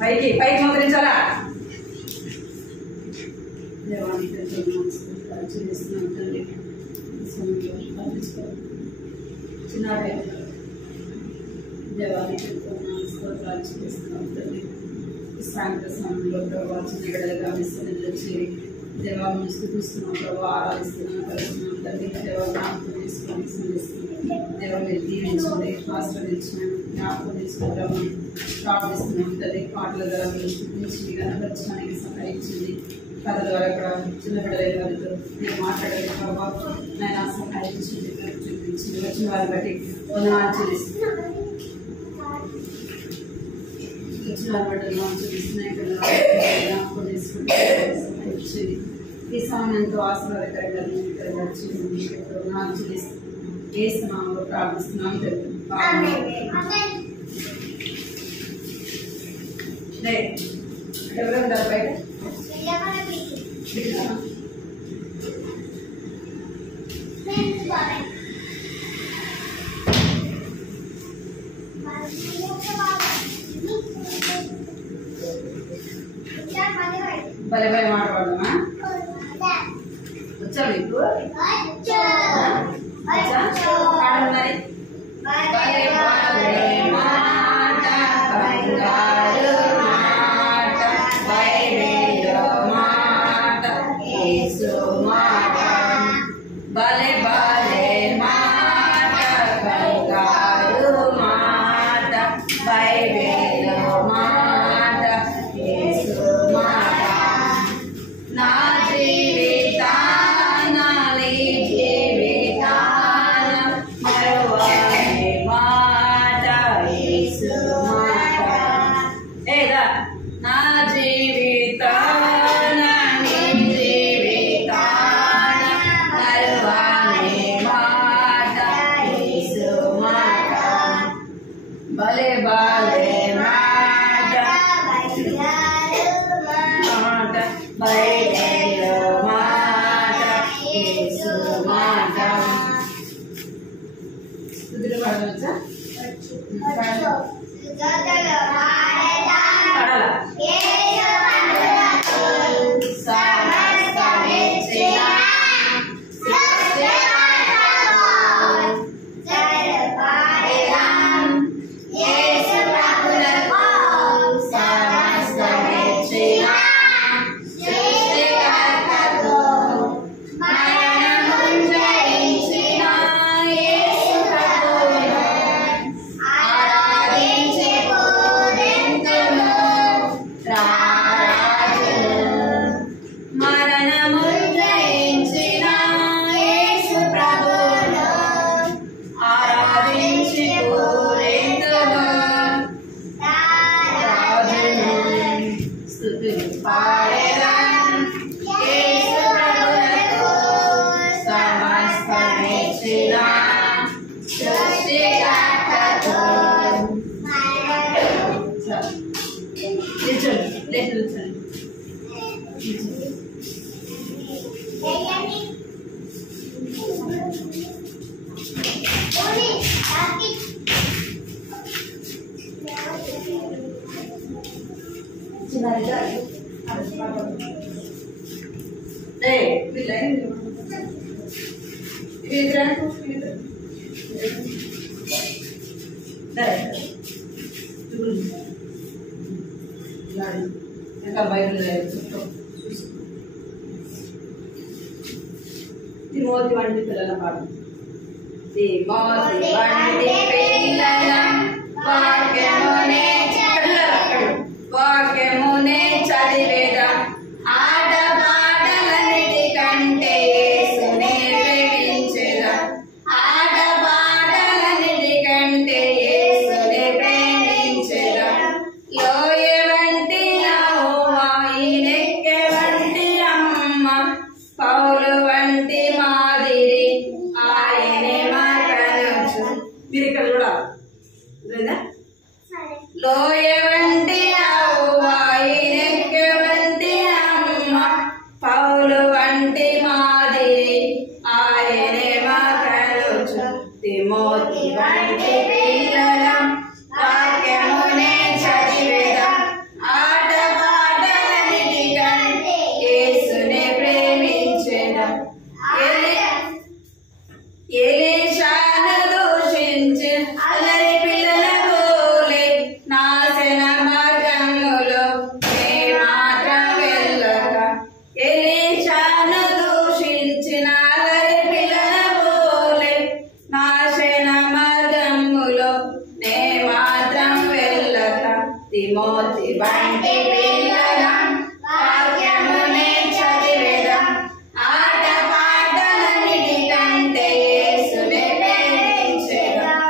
పైకి పైకి మొదలించాలా చిన్న దేవానికి స్తోత్రాలు చెల్లిస్తున్నాం తండ్రి. సాయంత్రం సమయంలో ప్రభావ చిన్న బిడ్డలుగా వచ్చి దేవాన్ని స్థుతిస్తున్నాం, ప్రభావ ఆరాధిస్తున్నాం, కలుస్తున్నాం తండ్రి. దేవ జ్ఞాపకం తీసుకొని స్మరిస్తున్నాం. దేవ మీరు దీవించండి, ఆశీర్వదించండి, జ్ఞాపకం తీసుకుంటామని ప్రార్థిస్తున్నాం తండ్రి. పాటల ద్వారా మీరు స్థుతించి కనపరచడానికి సహాయించింది. కథ ద్వారా ఇక్కడ చిన్న బిడ్డలైన వారితో మీరు మాట్లాడాలి ప్రభావ, నేను సహాయించింది, చూపించింది. వచ్చిన వారిని బట్టి వందనాలు చెల్లిస్తున్నాం. ఈ సమయం ఎంతో ఆశీర్వాదకరంగా చేస్తున్నాము, ప్రార్థిస్తున్నాం. ఎవరు బయట భలే భలే మాట్లాడదామా? వచ్చా మీకు? పాడమని భలే భలే మాట బంగారు మాట బైబిలు మాట యేసు మాట నా జీవితాన నీ జీవితాన మరువని మాట యేసు మాట ఏదా నా జీవితాన నీ జీవితాన మరువని మాట యేసు మాట భలే భలే మాట మాట బైబిలు మాట యేసు మాట. స్తుతులు పాడవచ్చా? పాడాలా? తిమోతి వంటి పిల్లల పాడు. తిమోతి వంటి పిల్లల వాక్యమునే చదివేదా ఆట పాటలన్నిటి కంటే యేసునే ప్రేమించెదా ఆట పాటలన్నిటి కంటే యేసునే ప్రేమించెదా లోయ వంటి యెహోవా ఈనెక్కె వంటి అమ్మ పౌలు వంటి మాదిరి ఆయనే మాట్లాడచ్చు. మీరు ఇక్కడ చూడాలి లోయ వంటి యెహోవా ఈనెక్కె వంటి అమ్మ పౌలు వంటి మాదిరి ఆయనే మాట్లాడచ్చు. తిమోతి వంటి పిల్లల నే మాత్రం వెళ్ళక తిమోతి వంటి పిల్లలం వాక్యమునే చదివేదం ఆట పాటలన్నిటి కంటే యేసునే ప్రేమించేదం.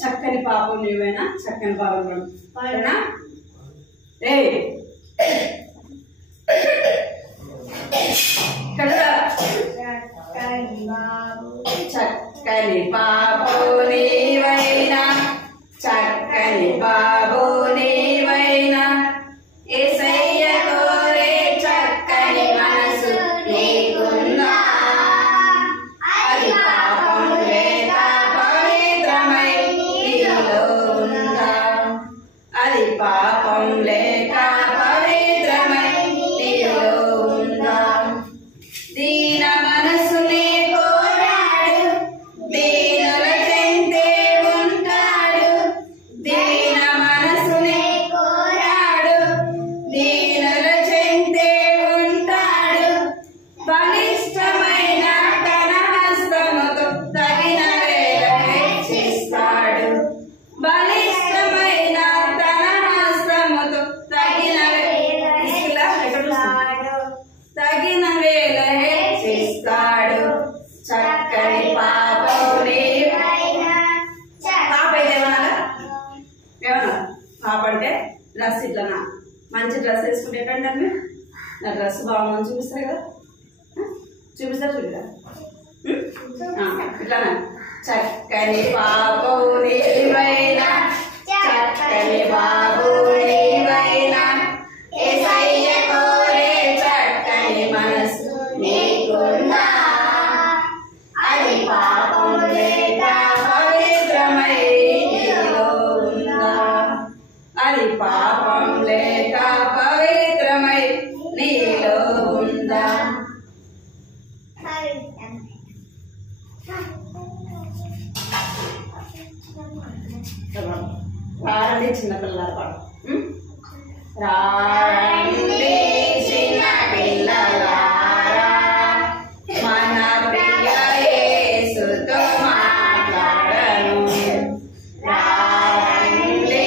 చక్కని పాపం నీవేనా? చక్కని పాపం పాడనా? చక్కని బాబు నీవైనా చక్కని బాబు నీవైనా యేసయ్య కోరే చక్కని మనసు నీకున్నా అది పాపం లేక పవిత్రమై నీలో ఉందా అది పాపం లేక పవిత్రమై నీలో ఉందా దీన మనసునే కోరాడు దీనుల చెంతే ఉంటాడు దీన మనసునే కోరాడు దీనుల చెంతే ఉంటాడు బలిష్టమైన తన హస్తముతో తగిన వేళ హెచ్చిస్తాడు బలిష్టమైన తన హస్తముతో తగిన తగిన వేళ హెచ్చిస్తాడు. చక్కని పాపం పాప అయితే ఏమన్నా పాప అంటే డ్రెస్ ఇట్లనా మంచి డ్రెస్ వేసుకుంటే ఏంటంటే నా డ్రెస్ బాగుందని చూపిస్తారు కదా చూపిస్తారు చూపిరా ఇట్లానా చక్కని పాపం నీవైనా చక్కని బాబు నీవైనా యేసయ్య కోరే చక్కని మనసు నీకున్నా అది పాపం లేక పవిత్రమై నీలో ఉందా అది పాపం లేక పవిత్రమై నీలో ఉందా. రారండి చిన్నపిల్లల పాడు రారండి చిన్న పిల్లలారా మన ప్రియ యేసుతో మాట్లాడను రారండి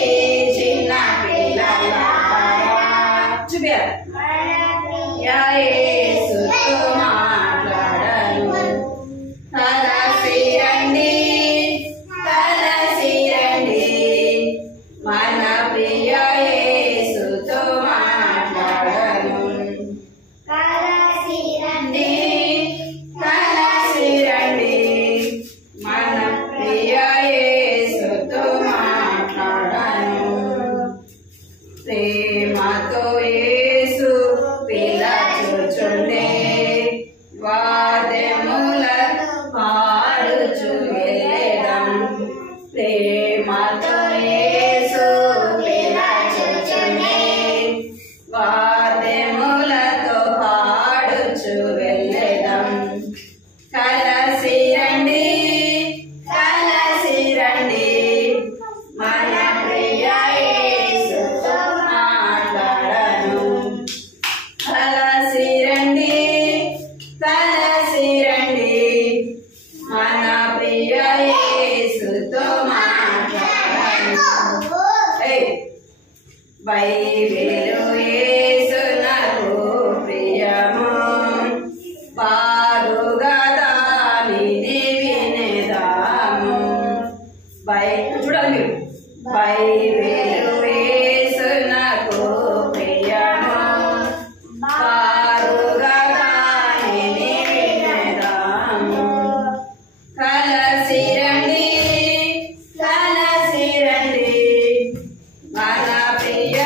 చిన్న పిల్లలారా చూపారు యేసుతో మాట్లాడను కలసి రండి మన ప్రియ యేసుతో మాట్లాడను కలసి రండి మన ప్రియ యేసుతో మాట్లాడను ప్రేమతో యేసు పిలచుచుండే వాద్యములను పాడుచు వెళ్ళేదం ప్రేమతో యేసు పిలచుచుండే వాద్యములతో పాడుచు వెళ్ళేదం కలసి రండి మన ప్రియ యేసుతో మాట్లాడను కలసి రండి మన ప్రియ యేసుతో మాట్లాడను బైబిలు యేసునకు ప్రియము బాగుగా దానిని వినేదాము చూడాలి బైబిలు యేసునకు ప్రియము బాగుగా దానిని వినేదాము కలసి రండి మన ప్రియ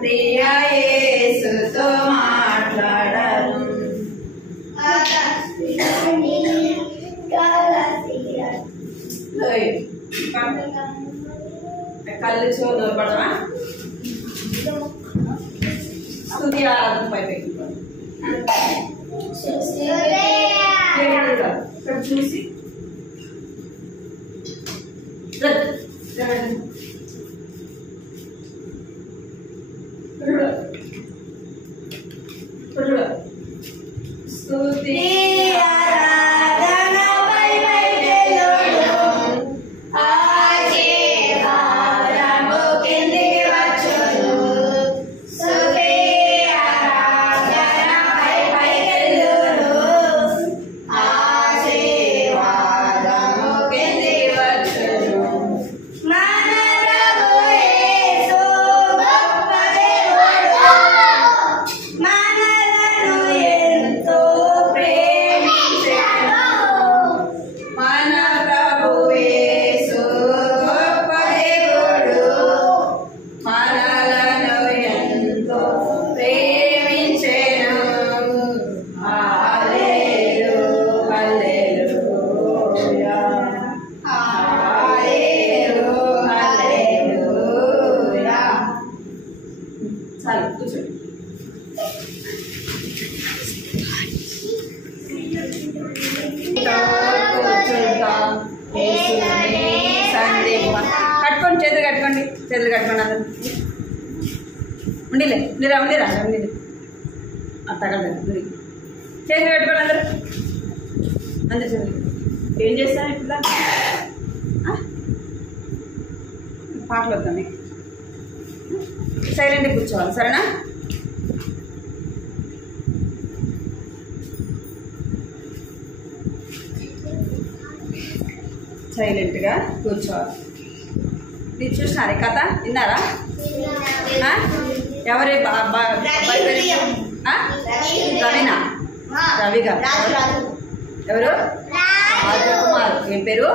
ప్రియ యేసుతో మాట్లాడను. కళ్ళు చెవులు పడవా స్తుతి ఆరాధన పైపెట్టి ఇక్కడ చూసి స్తుతి కట్టుకోండి, చేతులు కట్టుకోండి, చేతులు కట్టుకోండి అందరు ఉండిలే ఉండిరా ఉండిరా ఉండిలే అత్తగండి చేతులు కట్టుకోండి అందరు అందరు చేతులు. ఏం చేస్తాను ఇప్పుడు పాటలు వద్దాం మీకు సైలెంట్గా కూర్చోవాలి సరేనా. సైలెంట్గా కూర్చోవాలి. మీరు చూసినారా కథ విన్నారా? ఎవరి రవినా రవి గారు ఎవరు? రాజకుమార్. ఏం పేరు?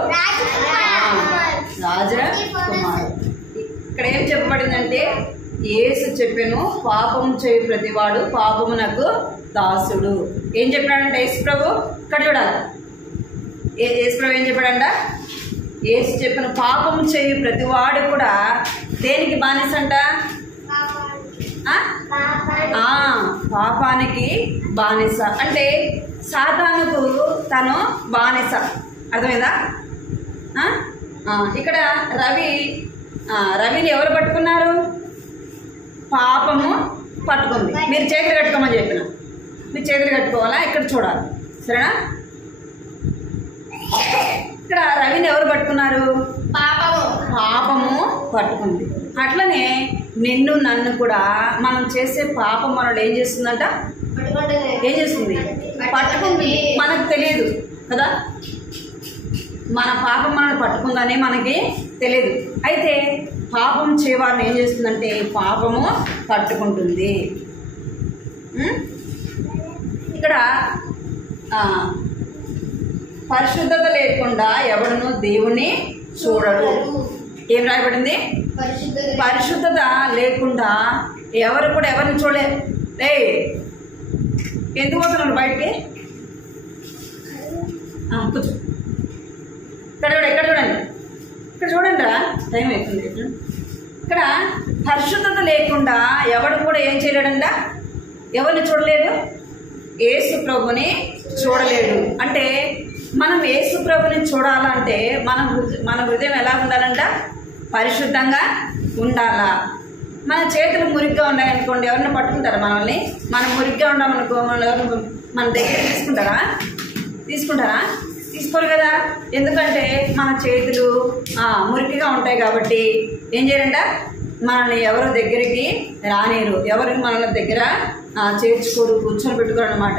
రాజకుమార్. ఇక్కడ ఏం చెప్పబడిందంటే యేసు చెప్పాను పాపం చేయు ప్రతివాడు పాపమునకు దాసుడు. ఏం చెప్పినాడంటే యేసు ప్రభు ఇక్కడ చూడాలి. యేసు ప్రభు ఏం చెప్పాడంట? యేసు చెప్పిన పాపం చేయు ప్రతివాడు కూడా దేనికి బానిసంట? పాపానికి బానిస. అంటే సాతానుకు తను బానిస. అర్థమైందా? ఇక్కడ రవిని ఎవరు పట్టుకున్నారు? పాపము పట్టుకుంది. మీరు చేతులు కట్టుకోమని చెప్పిన మీరు చేతులు కట్టుకోవాలా? ఇక్కడ చూడాలి సరేనా. ఇక్కడ రవిని ఎవరు పట్టుకున్నారు? పాపము పట్టుకుంది. అట్లనే నిన్ను నన్ను కూడా మనం చేసే పాపం మనల్ని ఏం చేస్తుందంట? ఏం చేస్తుంది? పట్టుకుంది. మనకు తెలియదు కదా, మన పాపం మనల్ని పట్టుకుందని మనకి తెలియదు. అయితే పాపం చేయవారిని ఏం చేస్తుందంటే పాపము పట్టుకుంటుంది. ఇక్కడ పరిశుద్ధత లేకుండా ఎవడును దేవుని చూడడు. ఏం రాయబడింది? పరిశుద్ధత లేకుండా ఎవరు కూడా ఎవరిని చూడలేదు. ఎందుకు పోతున్నాడు బయటికి? కూర్చో. ఇక్కడ చూడండి, ఇక్కడ చూడండి రా, టైం అవుతుంది. ఇక్కడ పరిశుద్ధత లేకుండా ఎవడు కూడా ఏం చేయలేడంట? ఎవరిని చూడలేదు? యేసు ప్రభుని చూడలేడు. అంటే మనం యేసు ప్రభుని చూడాలంటే మన హృదయం ఎలా ఉండాలంట? పరిశుద్ధంగా ఉండాలా. మన చేతులు మురిగ్గా ఉన్నాయనుకోండి, ఎవరిని పట్టుకుంటారా మనల్ని? మనం మురిగ్గా ఉన్నామనుకో మన దగ్గర తీసుకుంటారా? తీసుకోరు కదా. ఎందుకంటే మన చేతులు మురికిగా ఉంటాయి కాబట్టి ఏం చేయాలంట? మనల్ని ఎవరు దగ్గరికి రానిరు, ఎవరు మనల్ని దగ్గర చేర్చుకోరు, కూర్చొని పెట్టుకోరు అనమాట.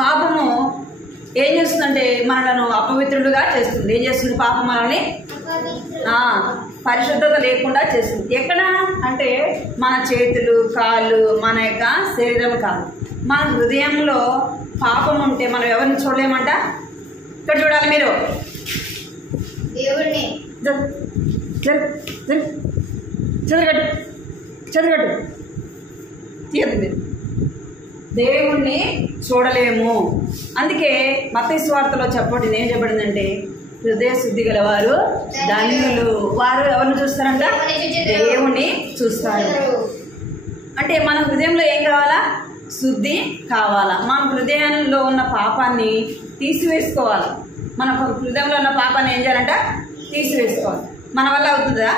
పాపము ఏం చేస్తుందంటే మనలను అపవిత్రులుగా చేస్తుంది. ఏం చేస్తుంది? పాపం మనల్ని పరిశుద్ధత లేకుండా చేస్తుంది. ఎక్కడ అంటే మన చేతులు, కాళ్ళు, మన యొక్క శరీరం కాదు, మన హృదయంలో పాపం ఉంటే మనం ఎవరిని చూడలేమంట? ఇక్కడ చూడాలి మీరు, దేవుడిని చదిగట్టు చదిగట్టు తీయద్దు మీరు. దేవుణ్ణి చూడలేము. అందుకే మత్తయి సువార్తలో చెప్పబడింది, ఏం చెప్పబడిందంటే హృదయ శుద్ధి గలవారు ధన్యులు, వారు ఎవరిని చూస్తారంట? దేవుణ్ణి చూస్తారు. అంటే మన హృదయంలో ఏం కావాలా? శుద్ధి కావాలా. మన హృదయంలో ఉన్న పాపాన్ని తీసివేసుకోవాలి. మన హృదయంలో ఉన్న పాపాన్ని ఏం చేయాలంట? తీసివేసుకోవాలి. మన వల్ల అవుతుందా?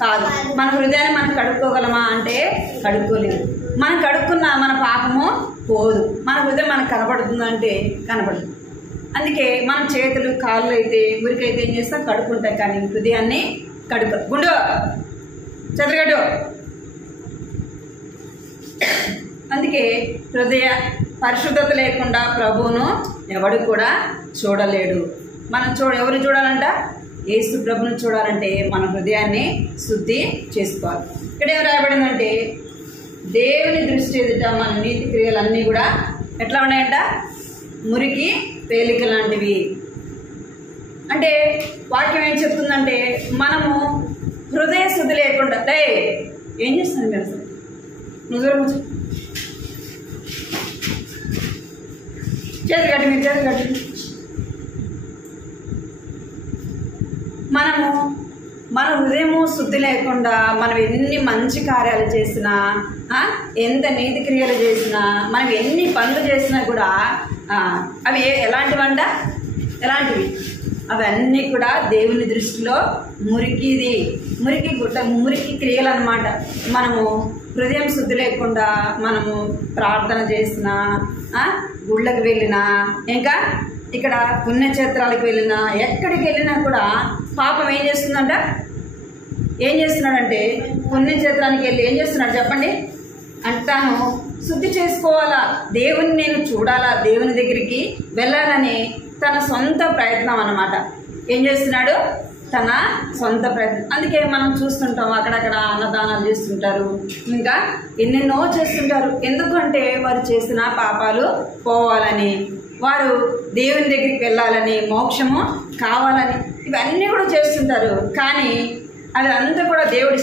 కాదు. మన హృదయాన్ని మనం కడుక్కోగలమా అంటే కడుక్కోలేదు. మనం కడుక్కున్న మన పాపము పోదు. మన హృదయం మనకు కనపడుతుందంటే కనపడదు. అందుకే మన చేతులు కాళ్ళు అయితే మురికైతే ఏం చేస్తాం? కడుక్కుంటాం. కానీ హృదయాన్ని గుండు చదరగడ్డు. అందుకే హృదయ పరిశుద్ధత లేకుండా ప్రభువును ఎవడు కూడా చూడలేడు. మనం ఎవరు చూడాలంట? యేసు ప్రభుని చూడాలంటే మన హృదయాన్ని శుద్ధి చేసుకోవాలి. ఇక్కడ ఏం రాయబడిందంటే దేవుని దృష్టి ఎదుట మన నీతి క్రియలన్నీ కూడా ఎట్లా ఉన్నాయంట? మురికి తేలిక లాంటివి. అంటే వాక్యం ఏం చెప్తుందంటే మనము హృదయ శుద్ధి లేకుండా ఏం చేస్తాను కదా సార్? నువ్వు చేతి కట్టి మీరు చేతి కట్టి. మనము మన హృదయము శుద్ధి లేకుండా మనం ఎన్ని మంచి కార్యాలు చేసినా, ఎంత నీతి క్రియలు చేసినా, మనం ఎన్ని పనులు చేసినా కూడా అవి ఎలాంటివంట? ఎలాంటివి? అవన్నీ కూడా దేవుని దృష్టిలో మురికి క్రియలు అన్నమాట. మనము హృదయం శుద్ధి లేకుండా మనము ప్రార్థన చేసినా, గుళ్ళకి వెళ్ళినా, ఇంకా ఇక్కడ పుణ్యక్షేత్రాలకు వెళ్ళినా, ఎక్కడికి వెళ్ళినా కూడా పాపం ఏం చేస్తుందంట? ఏం చేస్తున్నాడంటే పుణ్యక్షేత్రానికి వెళ్ళి ఏం చేస్తున్నాడు చెప్పండి? అంటాను శుద్ధి చేసుకోవాలా, దేవుని నేను చూడాలా, దేవుని దగ్గరికి వెళ్ళాలని తన సొంత ప్రయత్నం అన్నమాట. ఏం చేస్తున్నాడు? తన సొంత ప్రయత్నం. అందుకే మనం చూస్తుంటాం అక్కడక్కడ అన్నదానాలు చేస్తుంటారు, ఇంకా ఎన్నెన్నో చేస్తుంటారు. ఎందుకంటే వారు చేసిన పాపాలు పోవాలని, వారు దేవుని దగ్గరికి వెళ్ళాలని, మోక్షము కావాలని ఇవన్నీ కూడా చేస్తుంటారు. కానీ అది అంతా కూడా దేవుడు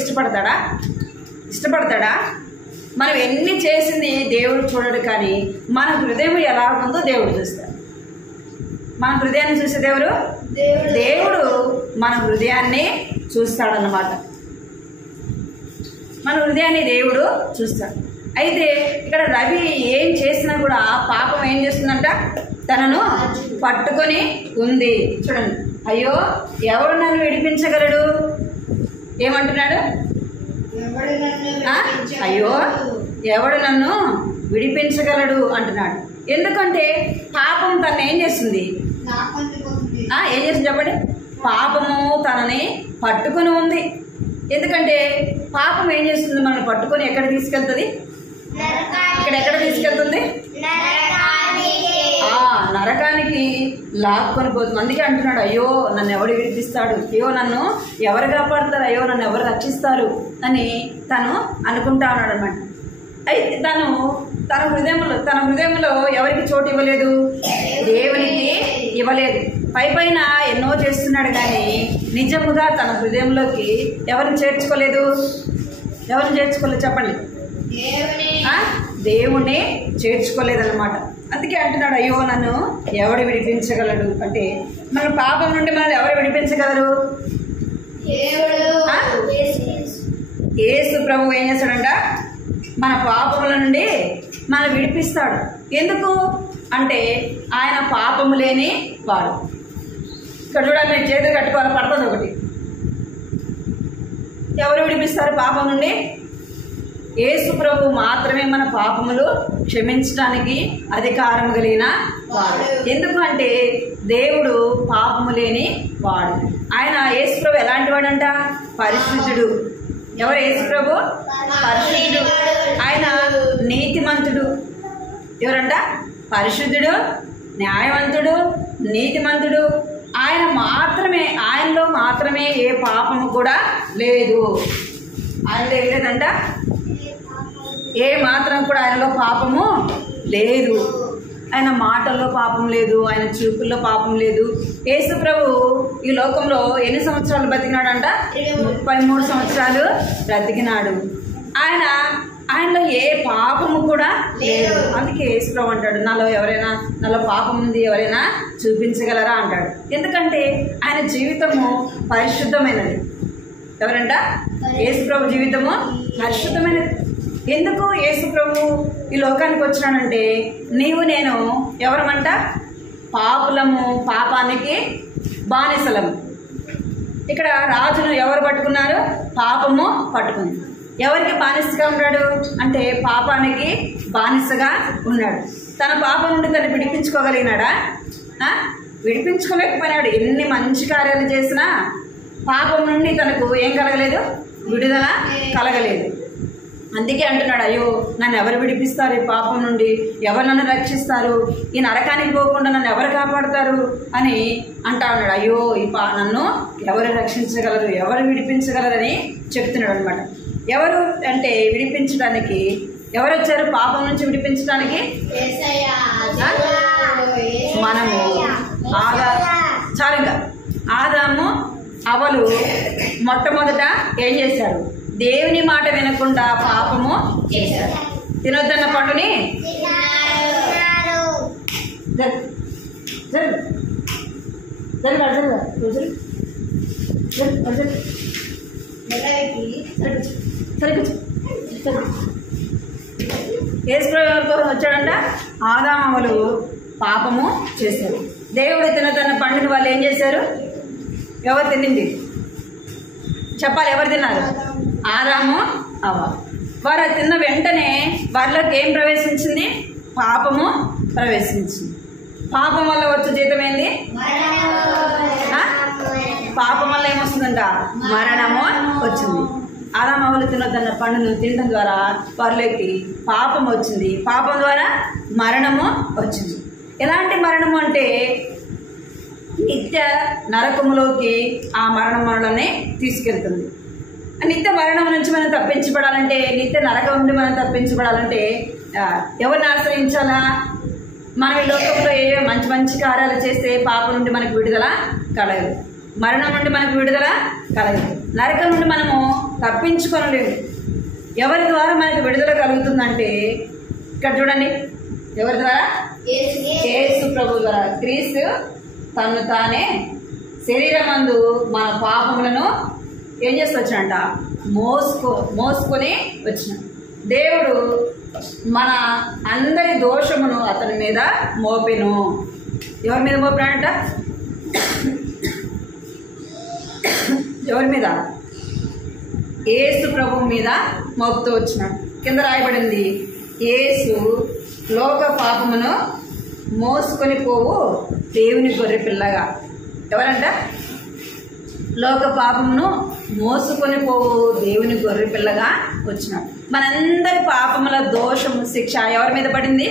ఇష్టపడతాడా? మనం ఎన్ని చేసింది దేవుడు చూడడు. కానీ మన హృదయం ఎలా ఉందో దేవుడు చూస్తాడు. మన హృదయాన్ని చూసేది ఎవరు? దేవుడు మన హృదయాన్ని చూస్తాడన్నమాట. మన హృదయాన్ని దేవుడు చూస్తాడు. అయితే ఇక్కడ రవి ఏం చేసినా కూడా పాపం ఏం చేస్తుందంట? తనను పట్టుకొని ఉంది. చూడండి, అయ్యో ఎవడు నన్ను విడిపించగలడు? ఏమంటున్నాడు? అయ్యో ఎవడు నన్ను విడిపించగలడు అంటున్నాడు. ఎందుకంటే పాపం తనని ఏం చేస్తుంది? ఏం చేస్తుంది చెప్పండి? పాపము తనని పట్టుకొని ఉంది. ఎందుకంటే పాపం ఏం చేస్తుంది? మనల్ని పట్టుకొని ఎక్కడ తీసుకెళ్తుంది? ఇక్కడ ఎక్కడ తీసుకెళ్తుంది? నరకానికి లాక్కొని పోతుంది. అందుకే అంటున్నాడు, అయ్యో నన్ను ఎవడు విడిపిస్తాడు, అయ్యో నన్ను ఎవరు కాపాడుతారు, అయ్యో నన్ను ఎవరు రక్షిస్తారు అని తను అనుకుంటా ఉన్నాడు అనమాట. అయితే తన హృదయంలో ఎవరికి చోటు ఇవ్వలేదు? దేవునికి ఇవ్వలేదు. పైన ఎన్నో చేస్తున్నాడు కానీ నిజముగా తన హృదయంలోకి ఎవరిని చేర్చుకోలేదు చెప్పండి? దేవుణ్ణి చేర్చుకోలేదన్నమాట. అందుకే అంటున్నాడు, అయ్యో నన్ను ఎవడు విడిపించగలడు అంటే మన పాపం నుండి మనం ఎవరు విడిపించగలరు? యేసు ప్రభు ఏం చేస్తాడంట? మన పాపముల నుండి మనం విడిపిస్తాడు. ఎందుకు అంటే ఆయన పాపము లేని వాడు. ఇక్కడ చూడాలి, మీరు చేతులు కట్టుకోవాలి, పడుతుంది ఒకటి. ఎవరు విడిపిస్తారు పాపం నుండి? యేసు ప్రభు మాత్రమే మన పాపములు క్షమించడానికి అధికారం కలిగిన వాడు. ఎందుకంటే దేవుడు పాపము లేని వాడు. ఆయన యేసు ప్రభు ఎలాంటి వాడంట? పరిశుద్ధుడు. ఎవరు యేసు ప్రభు? పరిశుద్ధుడు. ఆయన నీతిమంతుడు. ఎవరంట? పరిశుద్ధుడు, న్యాయవంతుడు, నీతిమంతుడు. ఆయనలో మాత్రమే ఏ పాపము కూడా లేదు. ఆయనలో ఏం లేదంట? ఏ మాత్రం కూడా ఆయనలో పాపము లేదు. ఆయన మాటల్లో పాపం లేదు, ఆయన చూపుల్లో పాపం లేదు, యేసు ప్రభు ఈ లోకంలో ఎన్ని సంవత్సరాలు బ్రతికినాడంట? 33 సంవత్సరాలు బ్రతికినాడు. ఆయనలో ఏ పాపము కూడా లేదు. అందుకే యేసు ప్రభు అంటాడు, నాలో పాపం ఉంది, ఎవరైనా చూపించగలరా అంటాడు. ఎందుకంటే ఆయన జీవితము పరిశుద్ధమైనది. ఎవరంట? యేసు ప్రభు జీవితము పరిశుద్ధమైనది. ఎందుకు యేసు ప్రభు ఈ లోకానికి వచ్చినాడంటే, నీవు నేను ఎవరమంట? పాపులము, పాపానికి బానిసలము. ఇక్కడ రాజును ఎవరు పట్టుకున్నారు? పాపము పట్టుకుంది. ఎవరికి బానిసగా ఉన్నాడు అంటే పాపానికి బానిసగా ఉన్నాడు. తన పాపం నుండి తను విడిపించుకోగలిగినాడా? విడిపించుకోలేకపోయినాడు. ఎన్ని మంచి కార్యాలు చేసినా పాపం నుండి తనకు ఏం కలగలేదు? విడుదల కలగలేదు. అందుకే అంటున్నాడు, అయ్యో నన్ను ఎవరు విడిపిస్తారు ఈ పాపం నుండి? ఎవరు నన్ను రక్షిస్తారు? ఈ నరకానికి పోకుండా నన్ను ఎవరు కాపాడుతారు అని అంటా ఉన్నాడు. అయ్యో నన్ను ఎవరు రక్షించగలరు, ఎవరు విడిపించగలరని చెప్తున్నాడు అనమాట. ఎవరు అంటే విడిపించడానికి ఎవరు వచ్చారు? పాపం నుంచి విడిపించడానికి మనము. చాలుగా ఆదాము అవలు మొట్టమొదట ఏం చేశారు? దేవుని మాట వినకుండా పాపము చేశారు. తినొద్దన్న పండుని యేసుప్రభు వచ్చాడంట. ఆదాములు పాపము చేశారు. దేవుడు తినదన్న పండుని వాళ్ళు ఏం చేశారు? ఎవరు తినింది? చెప్పాలి, ఎవరు తిన్నారు? ఆదాము అవ్వ. వారు తిన్న వెంటనే వారిలోకి ఏం ప్రవేశించింది? పాపము ప్రవేశించింది. పాపం వల్ల వచ్చే జీతం ఏంది? పాపం వల్ల ఏమొస్తుందంట? మరణము వచ్చింది. ఆదాము అవ్వలు తినొద్దన్న పండును తినడం ద్వారా వారిలోకి పాపం వచ్చింది. పాపం ద్వారా మరణము వచ్చింది. ఎలాంటి మరణము అంటే నిత్య నరకములోకి ఆ మరణం మనల్ని తీసుకెళ్తుంది. నిత్య మరణం నుంచి మనం తప్పించబడాలంటే, నిత్య నరకం నుండి మనం తప్పించబడాలంటే ఎవరిని ఆశ్రయించాలా? మనం ఈ లోకంలో ఏ మంచి మంచి కార్యాలు చేస్తే పాపం నుండి మనకు విడుదల కలగదు, మరణం నుండి మనకు విడుదల కలగదు, నరకం నుండి మనము తప్పించుకోనలేదు. ఎవరి ద్వారా మనకు విడుదల కలుగుతుందంటే ఇక్కడ చూడండి, ఎవరి ద్వారా? యేసు ప్రభు ద్వారా. క్రీస్తు తను తానే శరీరమందు మన పాపములను ఏం చేసి వచ్చినంట? మోసుకొని వచ్చిన. దేవుడు మన అందరి దోషమును అతని మీద మోపెను. ఎవరి మీద మోపినాడంట? ఎవరి మీద? యేసు ప్రభు మీద మోపుతూ వచ్చినాడు. కింద రాయబడింది, యేసు లోక పాపమును మోసుకొని పోవు దేవుని గొర్రె పిల్లగా. ఎవరంట? లోక పాపమును మోసుకొని పోవు దేవుని గొర్రె పిల్లగా వచ్చినాడు. మనందరి పాపముల దోషము శిక్ష ఎవరి మీద పడింది?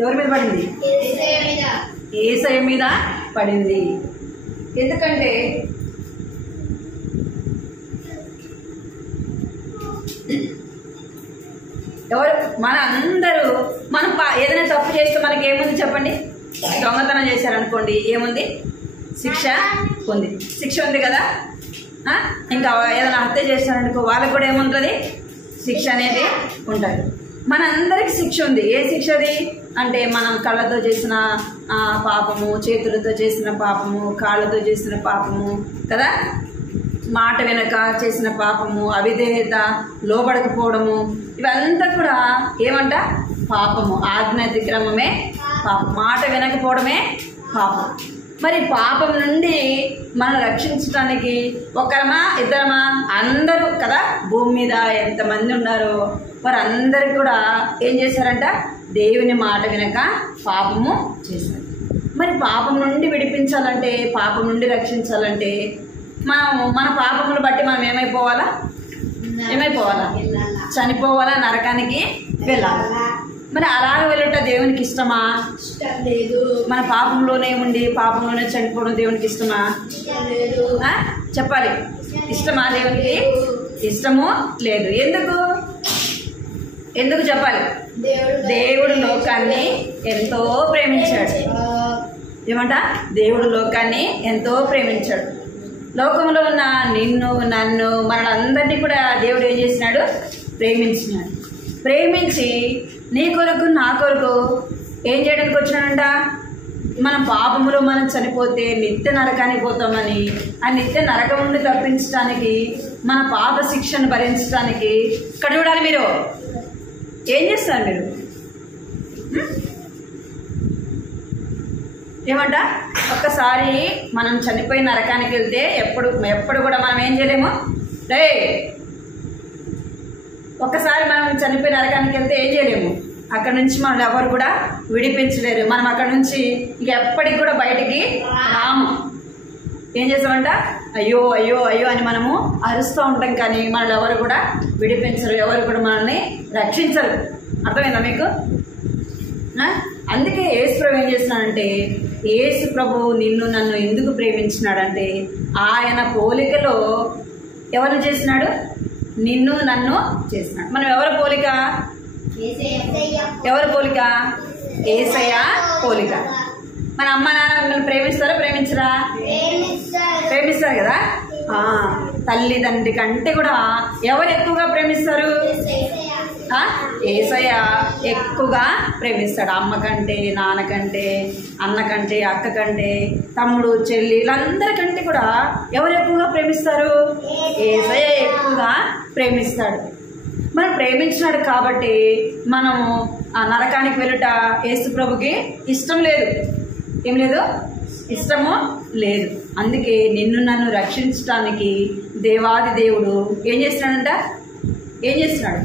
ఎవరి మీద పడింది? యేసయ్య మీద పడింది. ఎందుకంటే ఎవరు? మన అందరూ మనం ఏదైనా తప్పు చేస్తే మనకి ఏముంది చెప్పండి? దొంగతనం చేశారనుకోండి, ఏముంది? శిక్ష ఉంది. శిక్ష ఉంది కదా. ఇంకా ఏదైనా హత్య చేశారనుకో, వాళ్ళకి కూడా ఏముంటుంది? శిక్ష అనేది ఉంటుంది. మన అందరికి శిక్ష ఉంది. ఏ శిక్ష అది అంటే, మనం కళ్ళతో చేసిన పాపము, చేతులతో చేసిన పాపము, కాళ్ళతో చేసిన పాపము కదా, మాట వెనక చేసిన పాపము, అవిధేయత, లోబడకపోవడము, ఇవంతా కూడా ఏమంట? పాపము. ఆజ్ఞ అతిక్రమమే పాపం. మాట వినకపోవడమే పాపం. మరి పాపం నుండి మనం రక్షించడానికి ఒకరమా ఇద్దరమా? అందరూ కదా. భూమి మీద ఎంతమంది ఉన్నారో వారందరూ కూడా ఏం చేశారంట? దేవుని మాట వినక పాపము చేశారు. మరి పాపం నుండి విడిపించాలంటే, పాపం నుండి రక్షించాలంటే మన పాపములు బట్టి మనం ఏమైపోవాలా? చనిపోవాలా, నరకానికి వెళ్ళాలి. మరి అలాగ వెళ్ళట దేవునికి ఇష్టమా? లేదు. మన పాపంలోనే ఉండి పాపంలోనే చనిపోవడం దేవునికి ఇష్టమా? చెప్పాలి. ఇష్టమా? దేవునికి ఇష్టము లేదు. ఎందుకు? ఎందుకు చెప్పాలి? దేవుడు లోకాన్ని ఎంతో ప్రేమించాడు. ఏమంట? దేవుడు లోకాన్ని ఎంతో ప్రేమించాడు. లోకంలో ఉన్న నిన్ను, నన్ను, మనలందరినీ కూడా దేవుడు ఏం చేసినాడు? ప్రేమించినాడు. ప్రేమించి నీ కొరకు, నా కొరకు ఏం చేయడానికి వచ్చినాడంట? మన పాపములో మనం చనిపోతే నిత్య నరకానికి పోతామని, ఆ నిత్య నరకం నుండి తప్పించడానికి, మన పాప శిక్షను భరించడానికి ఇక్కడ చూడాలి. మీరు ఏం చేస్తారు? మీరు ఏమంట? ఒక్కసారి మనం చనిపోయి నరకానికి వెళ్తే ఎప్పుడు కూడా మనం ఏం చేయలేము. ఒక్కసారి మనం చనిపోయి నరకానికి వెళ్తే ఏం చేయలేము. అక్కడ నుంచి మనం ఎవరు కూడా విడిపించలేరు. మనం అక్కడ నుంచి ఇక ఎప్పటికి కూడా బయటికి రాము. ఏం చేస్తామంట? అయ్యో అయ్యో అయ్యో అని మనము అరుస్తూ ఉంటాం, కానీ మనల్ని ఎవరు కూడా విడిపించరు, ఎవరు కూడా మనల్ని రక్షించరు. అర్థమైందా మీకు? అందుకే యేసు ప్రభు ఏం చేస్తున్నాడంటే, యేసు ప్రభు నిన్ను నన్ను ఎందుకు ప్రేమించినాడంటే, ఆయన పోలికలో ఎవరు చేసినాడు? నిన్ను నన్ను చేసినాడు. మనం ఎవరి పోలిక? ఎవరి పోలిక? యేసయ్య పోలిక. మన అమ్మ నాన్న మిమ్మల్ని ప్రేమిస్తారా? ప్రేమించరా? ప్రేమిస్తారు కదా. తల్లిదండ్రి కంటే కూడా ఎవరు ఎక్కువగా ప్రేమిస్తారు? యేసయ్య ఎక్కువగా ప్రేమిస్తాడు. అమ్మ కంటే, నాన్న కంటే, అన్న కంటే, అక్క కంటే, తమ్ముడు, చెల్లి, వీళ్ళందరికంటే కూడా ఎవరు ఎక్కువగా ప్రేమిస్తారు? యేసయ్య ఎక్కువగా ప్రేమిస్తాడు. మనం ప్రేమించినాడు కాబట్టి మనము ఆ నరకానికి వెళ్ళుట యేసు ప్రభుకి ఇష్టం లేదు. ఏం లేదు? ఇష్టము లేదు. అందుకే నిన్ను నన్ను రక్షించడానికి దేవాది దేవుడు ఏం చేస్తున్నాడంట? ఏం చేస్తున్నాడు?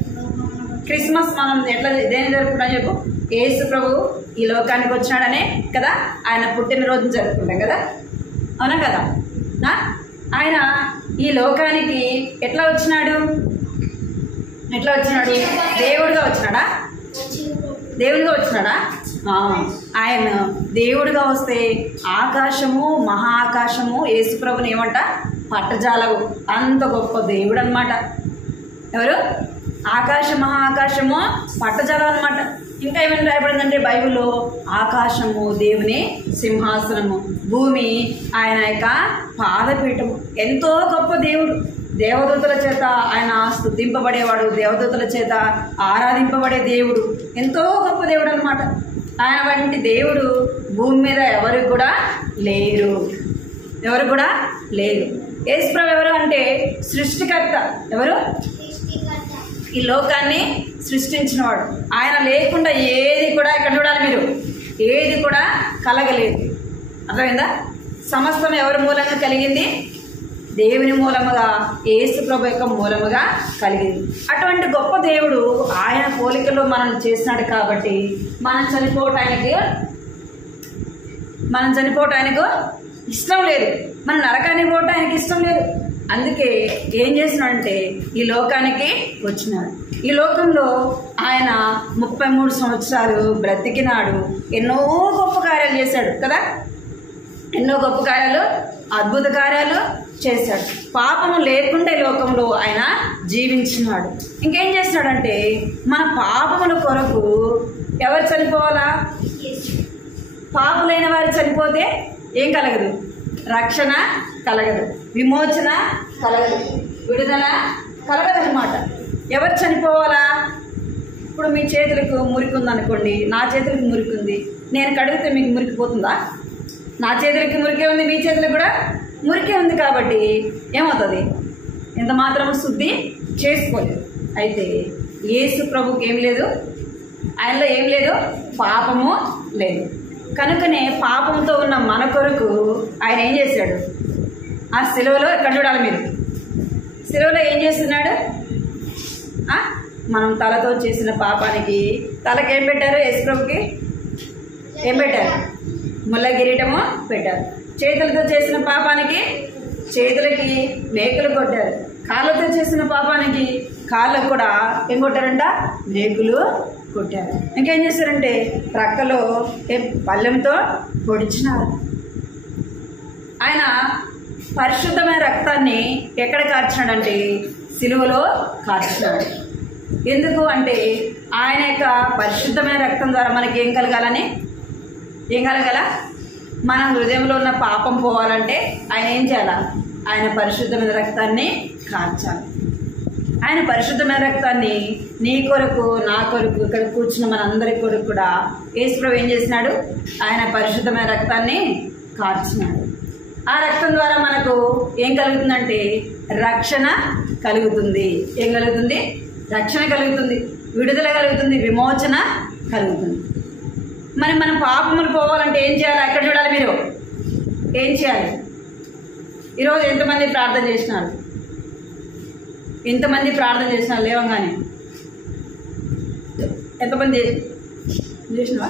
క్రిస్మస్ మనం ఎట్లా దేని జరుపుకుంటాం చెప్పు? యేసు ప్రభు ఈ లోకానికి వచ్చినాడనే కదా ఆయన పుట్టినరోజు జరుపుకుంటాం కదా. అవునా కదా? ఆయన ఈ లోకానికి ఎట్లా వచ్చినాడు? ఎట్లా వచ్చినాడు? దేవుడిగా వచ్చినాడా? దేవుడిగా వచ్చినాడా? ఆయన దేవుడిగా వస్తే ఆకాశము, మహా ఆకాశము యేసు ప్రభుని ఏమంట? పట్టజాలవు. అంత గొప్ప దేవుడు అనమాట. ఎవరు? ఆకాశ మహా ఆకాశము పట్టజాలం అనమాట. ఇంకా ఏమైనా రాయబడిందంటే బైబిల్లో, ఆకాశము దేవుని సింహాసనము, భూమి ఆయన యొక్క పాదపీఠము. ఎంతో గొప్ప దేవుడు. దేవదూతల చేత ఆయన స్తుతింపబడేవాడు, దేవదూతల చేత ఆరాధింపబడే దేవుడు. ఎంతో గొప్ప దేవుడు అనమాట. ఆయన వంటి దేవుడు భూమి మీద ఎవరు కూడా లేరు. ఎవరు కూడా లేరు. యేసు ప్రభు ఎవరు అంటే సృష్టికర్త. ఎవరు? ఈ లోకాన్ని సృష్టించినవాడు. ఆయన లేకుండా ఏది కూడా, ఇక్కడ చూడాలి మీరు, ఏది కూడా కలగలేదు. అర్థమైందా? సమస్తం ఎవరి మూలంగా కలిగింది? దేవుని మూలముగా, యేసు ప్రభు యొక్క మూలముగా కలిగింది. అటువంటి గొప్ప దేవుడు ఆయన పోలికలో మనం చేసినాడు కాబట్టి మనం చనిపోవటానికి ఇష్టం లేదు. మన నరకానికి పోవటం ఆయనకి ఇష్టం లేదు. అందుకే ఏం చేసినాడంటే ఈ లోకానికి వచ్చినాడు. ఈ లోకంలో ఆయన 33 సంవత్సరాలు బ్రతికినాడు. ఎన్నో గొప్ప కార్యాలు చేశాడు కదా. ఎన్నో గొప్ప కార్యాలు, అద్భుత కార్యాలు చేశాడు. పాపము లేకుండా ఈ లోకంలో ఆయన జీవించినాడు. ఇంకేం చేస్తున్నాడంటే మన పాపముల కొరకు ఎవరు చనిపోవాలా? పాపులైన వారు చనిపోతే ఏం కలగదు? రక్షణ కలగదు, విమోచన కలగదు, విడుదల కలగదు అన్నమాట. ఎవరు చనిపోవాలా? ఇప్పుడు మీ చేతులకు మురికి ఉందనుకోండి, నా చేతులకు మురికి ఉంది, నేను కడిగితే మీకు మురికిపోతుందా? నా చేతులకి మురికే ఉంది, మీ చేతులకు కూడా మురికే ఉంది. కాబట్టి ఏమవుతుంది? ఎంత మాత్రము శుద్ధి చేసుకోలేదు. అయితే యేసు ప్రభుకి ఏం లేదు, ఆయనలో ఏం లేదు, పాపము లేదు. కనుకనే పాపంతో ఉన్న మన కొరకు ఆయన ఏం చేశాడు? ఆ సిలువలో, ఇక్కడ చూడాలి మీరు, సిలువలో ఏం చేస్తున్నాడు? మనం తలతో చేసిన పాపానికి తలకి ఏం పెట్టారు? యేసు ప్రభుకి ఏం పెట్టారు? ముళ్ళ కిరీటము పెట్టారు. చేతులతో చేసిన పాపానికి చేతులకి మేకులు కొట్టారు. కాళ్ళతో చేసిన పాపానికి కాళ్ళకు కూడా ఏం కొట్టారంట? మేకులు కొట్టారు. ఇంకేం చేశారంటే ప్రక్కలో పళ్ళెంతో పొడిచినారు. ఆయన పరిశుద్ధమైన రక్తాన్ని ఎక్కడ కార్చినాడంటే సిలువలో కార్చినాడు. ఎందుకు అంటే ఆయన యొక్క పరిశుద్ధమైన రక్తం ద్వారా మనకి ఏం కలగాలని, ఏం కలగాల? మన హృదయంలో ఉన్న పాపం పోవాలంటే ఆయన ఏం చేయాలా? ఆయన పరిశుద్ధమైన రక్తాన్ని కార్చాలి. ఆయన పరిశుద్ధమైన రక్తాన్ని నీ కొరకు, నా కొరకు, ఇక్కడ కూర్చున్న మనందరి కొరకు కూడా యేసుప్రభు ఏం చేసినాడు? ఆయన పరిశుద్ధమైన రక్తాన్ని కార్చినాడు. ఆ రక్తం ద్వారా మనకు ఏం కలుగుతుందంటే రక్షణ కలుగుతుంది. ఏం కలుగుతుంది? రక్షణ కలుగుతుంది, విడుదల కలుగుతుంది, విమోచన కలుగుతుంది. మరి మన పాపములు పోవాలంటే ఏం చేయాలి? ఎక్కడ చూడాలి? మీరు ఏం చేయాలి? ఈరోజు ఎంతమంది ప్రార్థన చేసినారు? ఎంతమంది ప్రార్థన చేసినారు? లేవంగానే ఎంతమంది చేసినావా?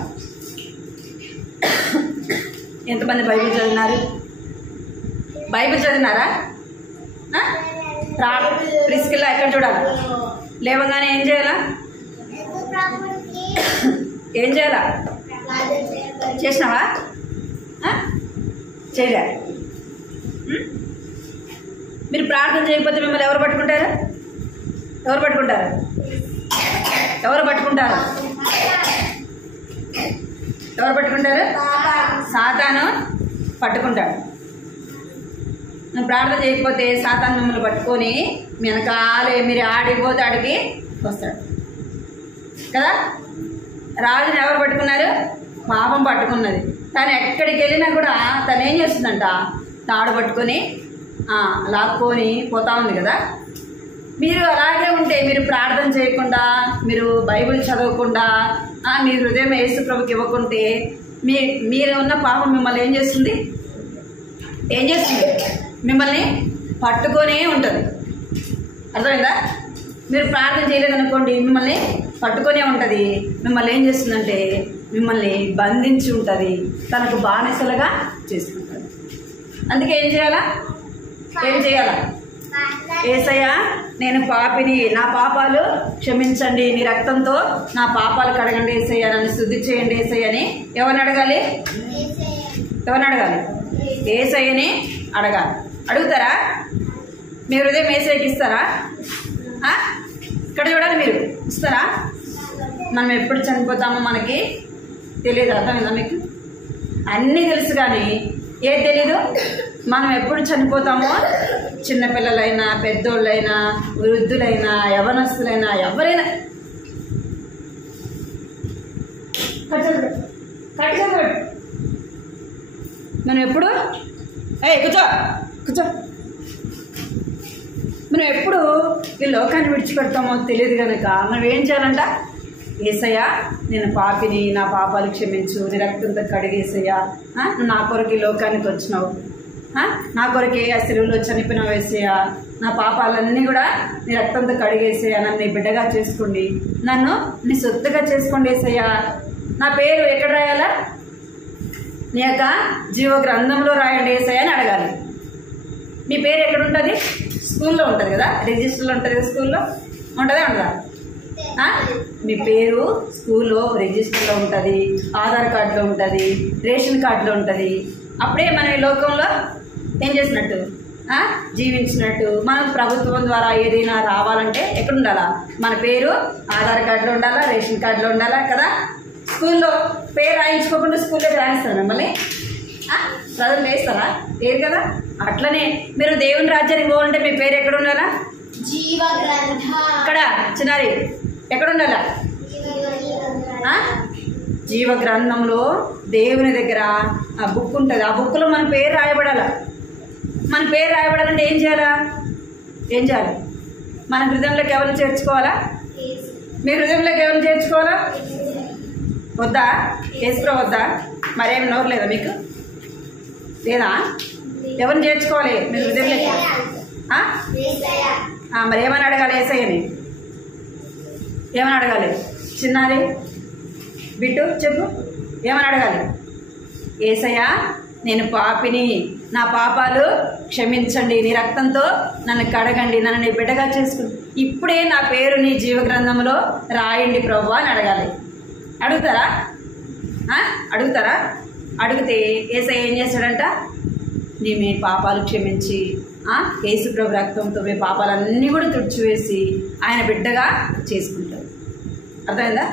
ఎంతమంది బైబిల్ చదివినారు? బైబిల్ చదివినారా? ప్రిస్కిల్లా ఎక్కడ చూడాలా? లేవగానే ఏం చేయాలా? ఏం చేయాలా? చేసినావా? చేయలే. మీరు ప్రార్థన చేయకపోతే మిమ్మల్ని ఎవరు పట్టుకుంటారు? ఎవరు పట్టుకుంటారు? ఎవరు పట్టుకుంటారు? ఎవరు పట్టుకుంటారు? సాతాను పట్టుకుంటాడు. నువ్వు ప్రార్థన చేయకపోతే సాతాను మిమ్మల్ని పట్టుకొని వెనకాలే మీరు ఆడిపోతే ఆడికి వస్తాడు కదా. రాజుని ఎవరు పట్టుకున్నారు? పాపం పట్టుకున్నది. తను ఎక్కడికి వెళ్ళినా కూడా తను ఏం చేస్తుందంట? తాడు పట్టుకొని లాక్కొని పోతా ఉంది కదా. మీరు అలాగే ఉంటే, మీరు ప్రార్థన చేయకుండా, మీరు బైబిల్ చదవకుండా, మీ హృదయం యేసు ప్రభుకి ఇవ్వకుంటే మీరు ఉన్న పాపం మిమ్మల్ని ఏం చేస్తుంది? ఏం చేస్తుంది? మిమ్మల్ని పట్టుకొనే ఉంటుంది. అర్థమైందా? మీరు ప్రార్థన చేయలేదనుకోండి, మిమ్మల్ని పట్టుకొనే ఉంటుంది. మిమ్మల్ని ఏం చేస్తుందంటే మిమ్మల్ని బంధించి ఉంటుంది, తనకు బానిసలుగా చేసుకుంటుంది. అందుకే ఏం చేయాలా? ఏం చేయాలా? యేసయ్యా నేను పాపిని, నా పాపాలు క్షమించండి, నీ రక్తంతో నా పాపాలు కడగండి యేసయ్యా, నన్ను శుద్ధి చేయండి యేసయ్య అని ఎవరిని అడగాలి? ఎవరిని అడగాలి? యేసయ్యని అడగాలి. అడుగుతారా? మీ హృదయం యేసయ్యకి ఇస్తారా? ఇక్కడ చూడాలి, మీరు ఇస్తారా? మనం ఎప్పుడు చనిపోతామో మనకి తెలియదు. అర్థమైందా మీకు? అన్నీ తెలుసు కానీ ఏది తెలీదు? మనం ఎప్పుడు చనిపోతామో చిన్నపిల్లలైనా, పెద్దోళ్ళైనా, వృద్ధులైనా, యవనస్తులైనా, ఎవరైనా మనం ఎప్పుడు కూర్చో కూర్చో మనం ఎప్పుడు ఈ లోకాన్ని విడిచిపెడతామో తెలియదు కనుక మనం ఏం చేయాలంట? యేసయ్యా నేను పాపిని, నా పాపాలు క్షమించు, నీ రక్తంతో కడిగేసయ్యా, నా కొరకు ఈ లోకానికి వచ్చినావు, నా కొరకే ఆ శిలువలో చనిపోయినావు యేసయ్యా, నా పాపాలన్నీ కూడా నీ రక్తంతో కడిగేసయ్యా, నన్ను నీ బిడ్డగా చేసుకోండి, నన్ను నీ సొత్తుగా చేసుకోండి యేసయ్యా. నా పేరు ఎక్కడ రాయాలా? నీ యొక్క జీవ గ్రంథంలో రాయండి యేసయ్యా అని అడగాలి. మీ పేరు ఎక్కడ ఉంటుంది? స్కూల్లో ఉంటుంది కదా, రిజిస్టర్లో ఉంటుంది కదా. స్కూల్లో ఉంటుందా ఉండదా? మీ పేరు స్కూల్లో రిజిస్టర్లో ఉంటుంది, ఆధార్ కార్డులో ఉంటుంది, రేషన్ కార్డులో ఉంటుంది. అప్పుడే మనం ఈ లోకంలో ఏం చేసినట్టు? జీవించినట్టు. మనం ప్రభుత్వం ద్వారా ఏదైనా రావాలంటే ఎక్కడ ఉండాలా? మన పేరు ఆధార్ కార్డులో ఉండాలా, రేషన్ కార్డులో ఉండాలా కదా. స్కూల్లో పేరు రాయించుకోకుండా స్కూల్లో రాయిస్తారా మిమ్మల్ని? చదువు వేస్తారా? లేదు కదా. అట్లనే మీరు దేవుని రాజ్యానికి పోవాలంటే మీ పేరు ఎక్కడ ఉండాలా? ఇక్కడ చిన్నారి ఎక్కడ ఉండాలా? జీవ గ్రంథంలో దేవుని దగ్గర ఆ బుక్ ఉంటుంది. ఆ బుక్లో మన పేరు రాయబడాల. మన పేరు రాయబడాలంటే ఏం చేయాలా? ఏం చేయాలి? మన హృదయంలోకి ఎవరిని చేర్చుకోవాలా? మీ హృదయంలోకి ఎవరిని చేర్చుకోవాలా? వద్దా? యేసుప్రభు వద్దా? మరేమి నోరు లేదా మీకు? లేదా? ఎవరిని చేర్చుకోవాలి మీ హృదయంలోకి? మరి ఏమని అడగాలి? యేసయ్యని ఏమని అడగాలి? చిన్నారి బిట్టు చెప్పు, ఏమని అడగాలి? యేసయ్యా నేను పాపిని, నా పాపాలు క్షమించండి, నీ రక్తంతో నన్ను కడగండి, నన్ను నీ బిడ్డగా చేసుకుని ఇప్పుడే నా పేరు నీ జీవ గ్రంథంలో రాయండి ప్రభువా అని అడగాలి. అడుగుతారా? అడుగుతారా? అడిగితే యేసయ్య ఏం చేస్తాడంట? మీ పాపాలు క్షమించి యేసుప్రభు రక్తంతో మీ పాపాలన్నీ కూడా తుడిచివేసి ఆయన బిడ్డగా చేసుకుంటారు. అర్థమైందా?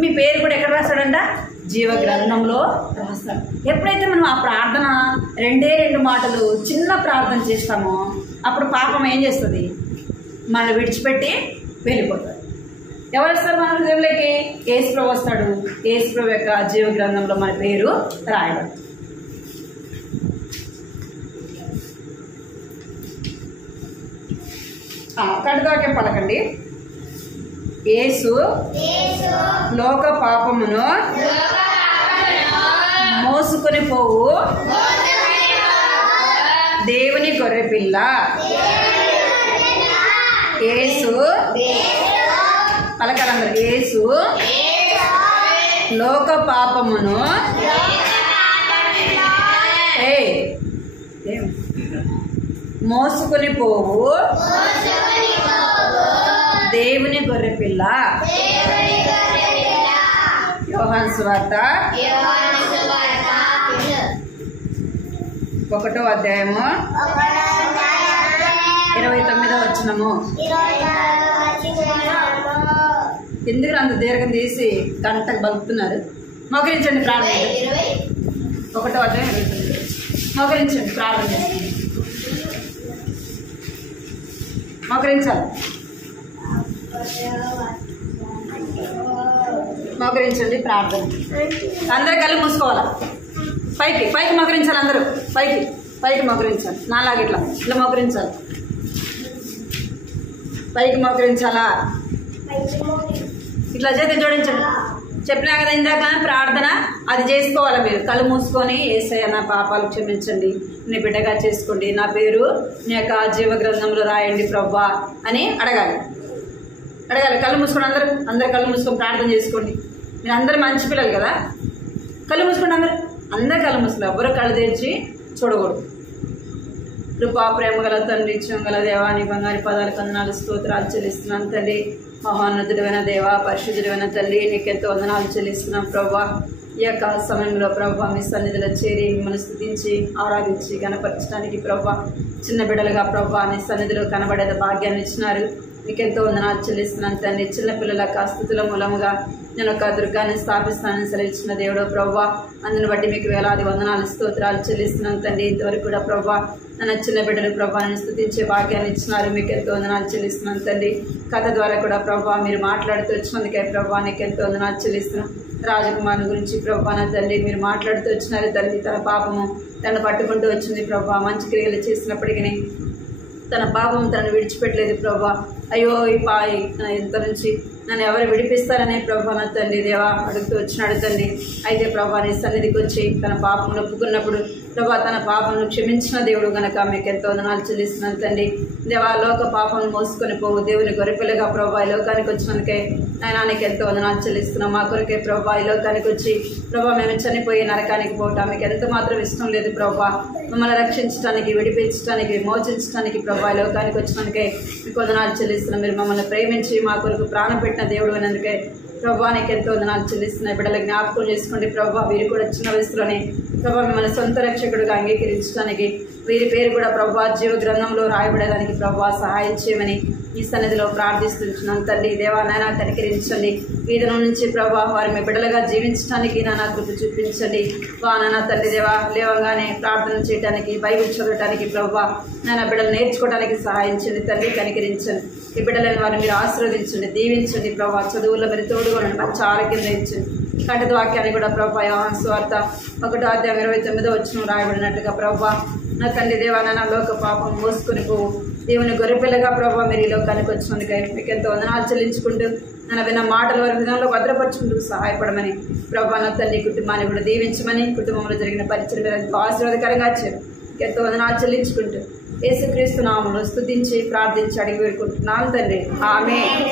మీ పేరు కూడా ఎక్కడ రాస్తాడంట? జీవ గ్రంథంలో రాస్తాడు. ఎప్పుడైతే మనం ఆ ప్రార్థన 2 మాటలు చిన్న ప్రార్థన చేస్తామో అప్పుడు పాపం ఏం చేస్తుంది? మనల్ని విడిచిపెట్టి వెళ్ళిపోతాడు. ఎవరు వస్తారు మన హృదయంలోకి? యేసుప్రభు వస్తాడు. యేసుప్రభు యొక్క జీవ గ్రంథంలో మన పేరు రాయబడు. కంటవాక్యం పలకండి. యేసు లోక పాపమును మోసుకొని పోవు దేవుని గొర్రెపిల్ల. యేసు పలకాలందరూ. యేసు లోక పాపమును మోసుకొని పోవు దేవుని గొర్రెపిల్ల. యోహాను సువార్త 1వ అధ్యాయము 29వ వచనము. ఎందుకు అంత దీర్ఘం తీసి గంటకు బలుపుతున్నారు? మోకరించండి ప్రార్థన. 1వ అధ్యాయం 29. మోకరించండి ప్రార్థన చేస్తుంది. మోకరించాలి. మోకరించండి ప్రార్థన. అందరూ కళ్ళు మూసుకోవాలా? పైకి పైకి మోకరించాలి. అందరూ పైకి పైకి మోకరించాలి. నాలాగా ఇట్లా ఇట్లా మోకరించాలి. పైకి మోకరించాలా? ఇట్లా చేతి జోడించండి. చెప్పినా కదా ఇందాక ప్రార్థన అది చేసుకోవాలి. మీరు కళ్ళు మూసుకొని యేసయ్య నా పాపాలు క్షమించండి, నీ బిడ్డగా చేసుకోండి, నా పేరు నీ యొక్క జీవ గ్రంథంలో రాయండి ప్రభువా అని అడగాలి. కళ్ళు మూసుకోండి. అందరు కళ్ళు మూసుకొని ప్రార్థన చేసుకోండి. మీరు అందరు మంచి పిల్లలు కదా. కళ్ళు మూసుకోండి. అందరు కళ్ళు మూసుకోండి. ఎవరు కళ్ళు తెరిచి చూడకూడదు. కృపా ప్రేమ గల తండ్రి, గల దేవాని బంగారి పదాలు వందనాలు స్తోత్రాలు చెల్లిస్తున్నాను తండ్రి. మహోన్నతుడైన దేవ, పరిశుద్ధుడైన తల్లి, నీకెంతో వందనాలు చెల్లిస్తున్నాం ప్రభా. ఈ యొక్క సమయంలో ప్రభా మీ సన్నిధిలో చేరి మిమ్మల్ని స్తుతించి ఆరాధించి గణపరచడానికి ప్రభా చిన్న బిడ్డలుగా ప్రభా నీ సన్నిధిలో కనబడే భాగ్యాన్ని ఇచ్చినారు. మీకెంతో వందనాలు చెల్లిస్తున్నాను తండ్రి. చిన్నపిల్లల స్థుతుల మూలముగా నేను ఒక దుర్గాన్ని స్థాపిస్తానని సెలవిచ్చిన దేవుడు ప్రభా, అందుని బట్టి మీకు వేలాది వందనాలు స్తోత్రాలు చెల్లిస్తున్నాను తండ్రి. ఇంతవరకు కూడా ప్రభా నన్ను చిన్న బిడ్డలు ప్రభా నన్ను స్తుతించే భాగ్యాన్ని ఇచ్చినారు. మీకు ఎంతో వందనాలు చెల్లిస్తున్నాను తండ్రి. కథ ద్వారా కూడా ప్రభా మీరు మాట్లాడుతూ వచ్చినందుకే ప్రభా నీకు ఎంతో వందనాలు చెల్లిస్తున్నాం. రాజకుమారుని గురించి ప్రభా నా తండ్రి మీరు మాట్లాడుతూ వచ్చినారు తండ్రి. తన పాపము తను పట్టుకుంటూ వచ్చింది ప్రభా. మంచి క్రియలు చేసినప్పటికీ తన పాపం తనను విడిచిపెట్టలేదు ప్రభా. అయ్యో ఇంత నుంచి నన్ను ఎవరు విడిపిస్తారనే ప్రభా నా తండ్రి దేవా అడుగుతూ వచ్చినాడు తండ్రి. అయితే ప్రభా నీ సన్నిధికి వచ్చి తన పాపం ఒప్పుకున్నప్పుడు ప్రభా తన పాపను క్షమించిన దేవుడు గనక మీకు ఎంతో వందనాలు చెల్లిస్తున్నాను తండ్రి. దేవా లోక పాపం మోసుకొని పోవు దేవుని గొర్రెపిల్లగా ప్రభా ఈ లోకానికి వచ్చినందుకే ఆయన నీకు ఎంతో వందనాలు చెల్లిస్తున్నాం. మా కొరకే ప్రభా ఈ లోకానికి వచ్చి ప్రభా మేము చనిపోయి నరకానికి పోవటం మీకు ఎంత మాత్రం ఇష్టం లేదు ప్రభా. మమ్మల్ని రక్షించడానికి, విడిపించడానికి, మోచించడానికి ప్రభా ఈ లోకానికి వచ్చినందుకే మీకు వందనాలు చెల్లిస్తున్నాం. మీరు మమ్మల్ని ప్రేమించి మా కొరకు ప్రాణం పెట్టిన దేవుడు అయినందుకే ప్రభా నీకు ఎంతో వందనాలు చెల్లిస్తున్నాయి. బిడ్డల జ్ఞాపకం చేసుకోండి ప్రభా. వీరు కూడా చిన్న వయసులోనే ప్రభా మిమ్మల్ని సొంత రక్షకుడిగా అంగీకరించడానికి వీరి పేరు కూడా ప్రభా జీవ గ్రంథంలో రాయబడేదానికి ప్రభా సహాయం చేయమని ఈ సన్నిధిలో ప్రార్థిస్తున్నాను తండ్రి. దేవా నాయన కనికరించండి. వీధుల నుంచి ప్రభా వారి మీ బిడ్డలుగా జీవించడానికి నానా కృప చూపించండి. నానా తండ్రి దేవా లేవగానే ప్రార్థన చేయడానికి, బైబిల్ చదవడానికి ప్రభా నాన్న బిడ్డలు నేర్చుకోవడానికి సహాయం చేయండి తండ్రి. కనికరించండి. ఈ బిడ్డలను వారిని మీరు ఆశీర్వదించండి, దీవించండి ప్రభా. చదువుల్లో మీరు తోడుగా మంచి ఆరోగ్యం ఇచ్చండి. కంటిత వాక్యాన్ని కూడా ప్రభా యోహాను సువార్త 1వ అధ్యాయం 29వ వచనం రాయబడినట్టుగా ప్రభా నా తండ్రి దేవా నా లోక పాపం మోసుకొని పోవు దేవుని గొర్రెపిల్లగా ప్రభా మీరు ఈ లోకానికి వచ్చినందుకే మీకు ఎంతో వందనాలు చెల్లించుకుంటూ నన్ను విన్న మాటల వారి విధానంలో భద్రపరుచుకుంటూ సహాయపడమని ప్రభా నా తండ్రి కుటుంబాన్ని కూడా దీవించమని, కుటుంబంలో జరిగిన పరిచయం మీరు ఎంతో ఆశీర్వాదకరంగా చేరు మీకు ఎంతో వందనాలు చెల్లించుకుంటూ యేసుక్రీస్తు నామములో స్తుతించి ప్రార్థించి అడిగి వేడుకుంటున్నాను తండ్రి. ఆమేన్.